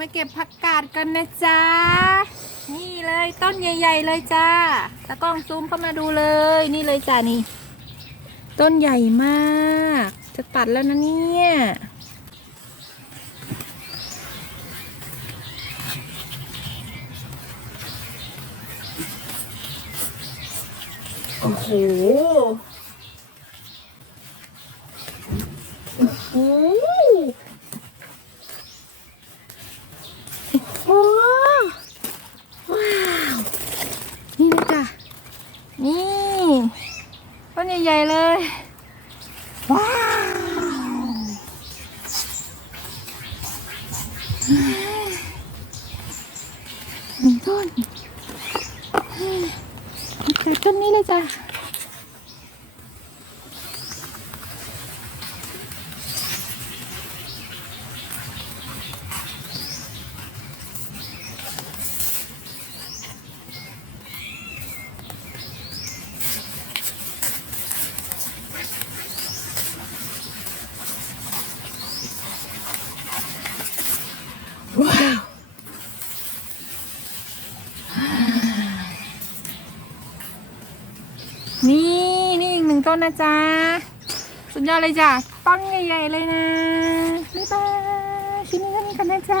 มาเก็บผักกาดกันนะจ๊ะ นี่เลยต้นใหญ่ ๆ เลยจ้าตากล้องซูมเข้ามาดูเลย นี่เลยจ้านี่ ต้นใหญ่มาก จะตัดแล้วนะเนี่ยโอ้โห โอ้โห โอ้ว้าวนี่เลยจ้ะนี่ต้นใหญ่ๆเลย ว้าวหนึ่งต้นโอเคต้นนี้เลยจ้ะ นี่นี่อีกหนึ่งต้นนะจ๊ะ สุดยอดเลยจ้ะ ต้นใหญ่ๆเลยนะ บ๊ายบายชิ้นนี้ก็มีกันนะจ๊ะ